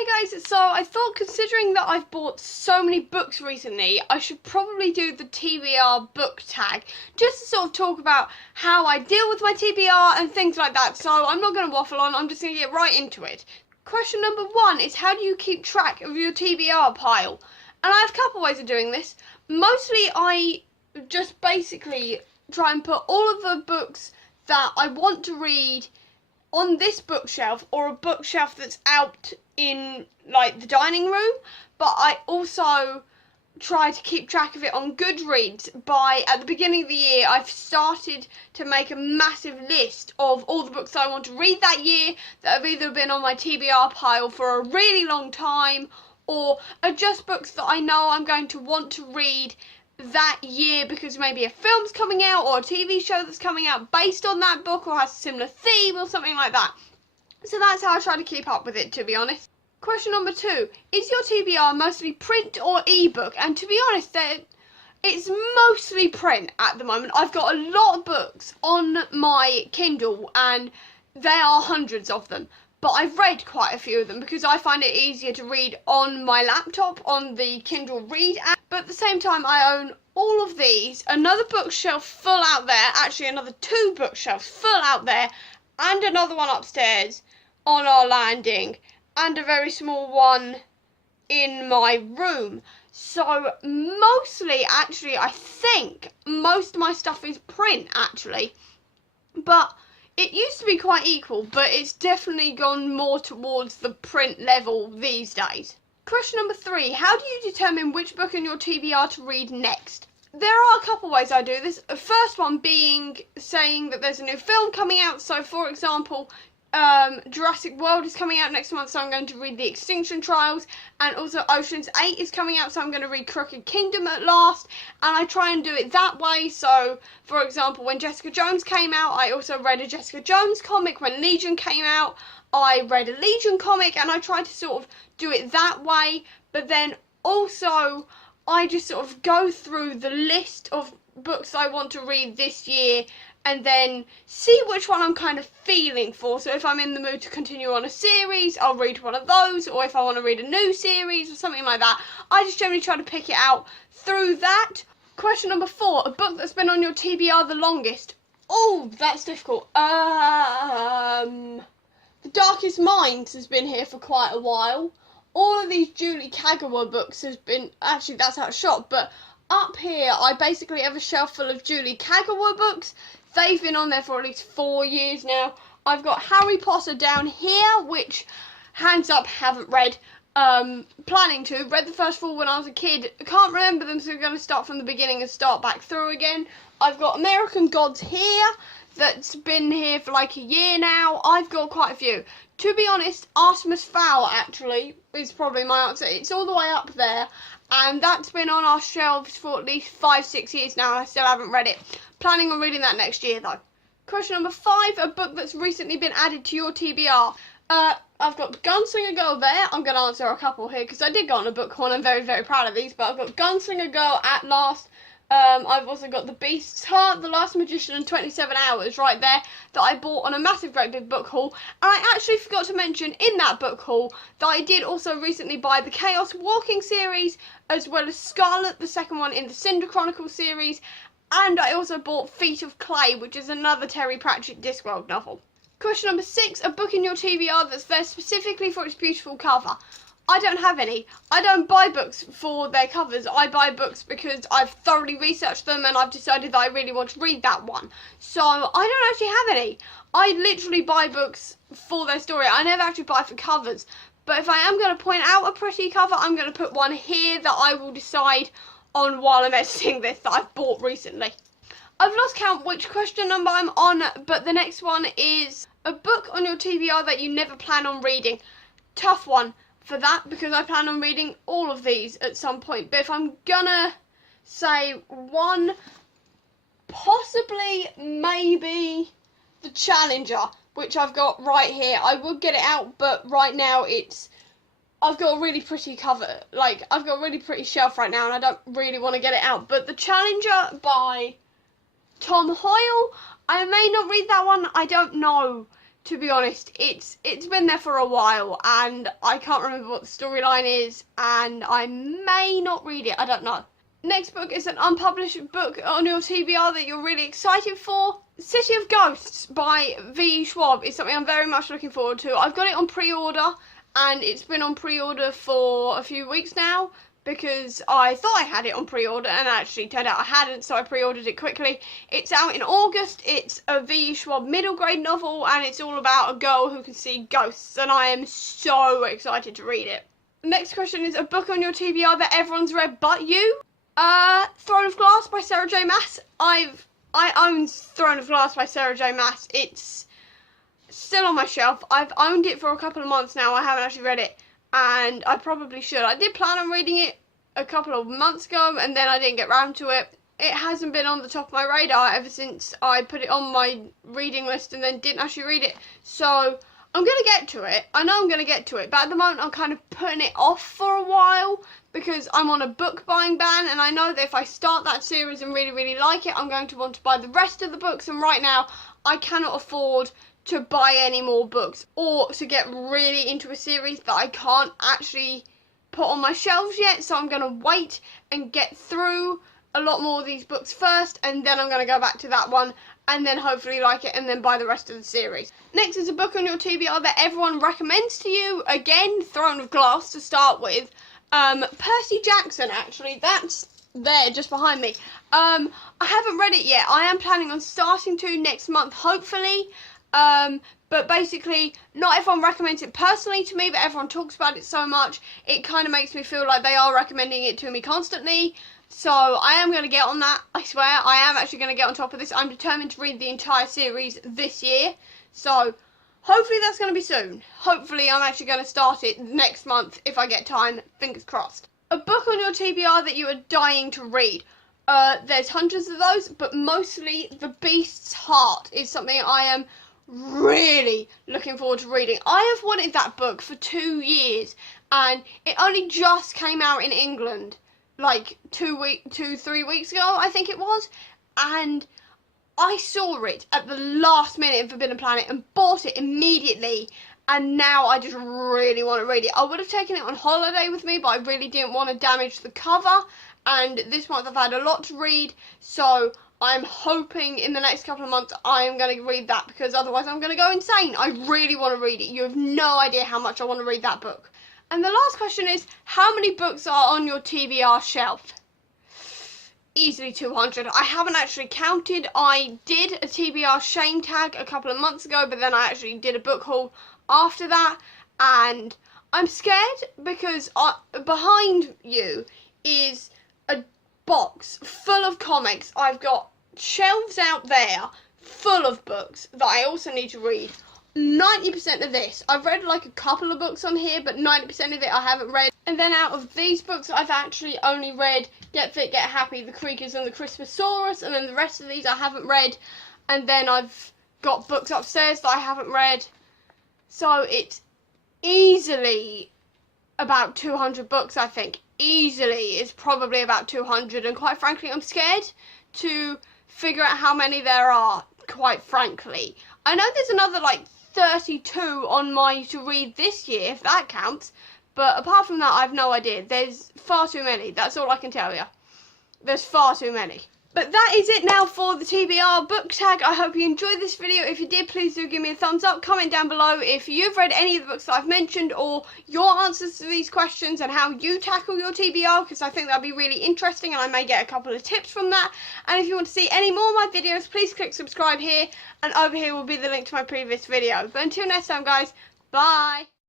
Hey guys, so I thought considering that I've bought so many books recently, I should probably do the TBR Book Tag, just to sort of talk about how I deal with my TBR and things like that. So I'm not going to waffle on, I'm just going to get right into it. Question number 1 is, how do you keep track of your TBR pile? And I have a couple ways of doing this. Mostly I just basically try and put all of the books that I want to read on this bookshelf, or a bookshelf that's out in like the dining room, but I also try to keep track of it on Goodreads. At the beginning of the year, I've started to make a massive list of all the books that I want to read that year that have either been on my TBR pile for a really long time, or are just books that I know I'm going to want to read that year because maybe a film's coming out or a TV show that's coming out based on that book or has a similar theme or something like that. So that's how I try to keep up with it, to be honest. Question number 2, is your TBR mostly print or ebook? And to be honest, it's mostly print at the moment. I've got a lot of books on my Kindle and there are hundreds of them, but I've read quite a few of them because I find it easier to read on my laptop on the Kindle Read app. But at the same time, I own all of these, another bookshelf full out there, actually another 2 bookshelves full out there, and another one upstairs on our landing, and a very small one in my room. So mostly, actually, I think most of my stuff is print, actually. But it used to be quite equal, but it's definitely gone more towards the print level these days. Question number 3, how do you determine which book in your TBR to read next? There are a couple ways I do this. The first one being saying that there's a new film coming out. So, for example, Jurassic World is coming out next month, so I'm going to read The Extinction Trials, and also Ocean's 8 is coming out, so I'm going to read Crooked Kingdom at last, and I try and do it that way. So, for example, when Jessica Jones came out, I also read a Jessica Jones comic. When Legion came out, I read a Legion comic, and I try to sort of do it that way, but then also I just sort of go through the list of books I want to read this year and then see which one I'm kind of feeling for. So if I'm in the mood to continue on a series, I'll read one of those, or if I want to read a new series or something like that, I just generally try to pick it out through that. Question number 4, a book that's been on your TBR the longest. Oh, that's difficult. The Darkest Minds has been here for quite a while. All of these Julie Kagawa books has been, actually that's how it's shot, but up here I basically have a shelf full of Julie Kagawa books. They've been on there for at least 4 years now. I've got Harry Potter down here, which, hands up, haven't read. Planning to. Read the first 4 when I was a kid. Can't remember them, so we're going to start from the beginning and start back through again. I've got American Gods here, that's been here for like a year now. I've got quite a few. To be honest, Artemis Fowl actually is probably my answer. It's all the way up there, and that's been on our shelves for at least 5-6 years now, and I still haven't read it. Planning on reading that next year though. Question number 5, a book that's recently been added to your TBR. I've got Gunslinger Girl there. I'm going to answer a couple here because I did go on a book one. I'm very, very proud of these, but I've got Gunslinger Girl at last. I've also got The Beast's Heart, The Last Magician, and 27 Hours right there that I bought on a massive great big book haul. And I actually forgot to mention in that book haul that I did also recently buy the Chaos Walking series, as well as Scarlet, the second one in the Cinder Chronicles series, and I also bought Feet of Clay, which is another Terry Pratchett Discworld novel. Question number 6, a book in your TBR that's there specifically for its beautiful cover. I don't have any. I don't buy books for their covers. I buy books because I've thoroughly researched them and I've decided that I really want to read that one. So I don't actually have any. I literally buy books for their story. I never actually buy for covers. But if I am going to point out a pretty cover, I'm going to put one here that I will decide on while I'm editing this that I've bought recently. I've lost count which question number I'm on, but the next one is a book on your TBR that you never plan on reading. Tough one for that because I plan on reading all of these at some point. But if I'm gonna say one, possibly maybe The Challenger, which I've got right here. I would get it out, but right now I've got a really pretty cover. Like, I've got a really pretty shelf right now and I don't really want to get it out. But The Challenger by Tom Hoyle, I may not read that one, I don't know. to be honest, it's been there for a while and I can't remember what the storyline is and I may not read it, I don't know. Next book is an unpublished book on your TBR that you're really excited for. City of Ghosts by V. Schwab is something I'm very much looking forward to. I've got it on pre-order and it's been on pre-order for a few weeks now because I thought I had it on pre-order and actually turned out I hadn't, so I pre-ordered it quickly. It's out in August. It's a V. Schwab middle grade novel and it's all about a girl who can see ghosts and I am so excited to read it. Next question is a book on your TBR that everyone's read but you. Throne of Glass by Sarah J. Maas. I own Throne of Glass by Sarah J. Maas. It's still on my shelf. I've owned it for a couple of months now. I haven't actually read it, and I probably should. I did plan on reading it a couple of months ago, and then I didn't get round to it. It hasn't been on the top of my radar ever since I put it on my reading list and then didn't actually read it. So I'm going to get to it. I know I'm going to get to it, but at the moment I'm kind of putting it off for a while because I'm on a book buying ban and I know that if I start that series and really, really like it, I'm going to want to buy the rest of the books, and right now I cannot afford to buy any more books or to get really into a series that I can't actually put on my shelves yet, so I'm going to wait and get through a lot more of these books first and then I'm going to go back to that one and then hopefully like it and then buy the rest of the series. Next is a book on your TBR that everyone recommends to you. Again, Throne of Glass to start with. Percy Jackson, actually, that's there just behind me. I haven't read it yet. I am planning on starting to next month, hopefully. But basically, not everyone recommends it personally to me, but everyone talks about it so much, it kind of makes me feel like they are recommending it to me constantly. So I am going to get on that, I swear. I am actually going to get on top of this. I'm determined to read the entire series this year. So hopefully that's going to be soon. Hopefully I'm actually going to start it next month if I get time. Fingers crossed. A book on your TBR that you are dying to read. There's hundreds of those, but mostly The Beast's Heart is something I am really looking forward to reading. I have wanted that book for 2 years and it only just came out in England like 3 weeks ago, I think it was, and I saw it at the last minute in Forbidden Planet and bought it immediately, and now I just really want to read it. I would have taken it on holiday with me, but I really didn't want to damage the cover, and this month I've had a lot to read, so I'm hoping in the next couple of months I am going to read that, because otherwise I'm going to go insane. I really want to read it. You have no idea how much I want to read that book. And the last question is, how many books are on your TBR shelf? Easily 200. I haven't actually counted. I did a TBR shame tag a couple of months ago, but then I actually did a book haul after that, and I'm scared because behind you is a box full of comics. I've got shelves out there full of books that I also need to read. 90% of this, I've read like a couple of books on here, but 90% of it I haven't read. And then out of these books, I've actually only read Get Fit, Get Happy, The Creakers and the Christmasaurus, and then the rest of these I haven't read. And then I've got books upstairs that I haven't read. So it's easily about 200 books, I think. Easily is probably about 200, and quite frankly, I'm scared to figure out how many there are, quite frankly. I know there's another like 32 on my to read this year, if that counts, but apart from that, I've no idea. There's far too many, that's all I can tell you. There's far too many. But that is it now for the TBR book tag. I hope you enjoyed this video. If you did, please do give me a thumbs up. Comment down below if you've read any of the books that I've mentioned or your answers to these questions and how you tackle your TBR, because I think that'd be really interesting and I may get a couple of tips from that. And if you want to see any more of my videos, please click subscribe here, and over here will be the link to my previous video. But until next time, guys, bye.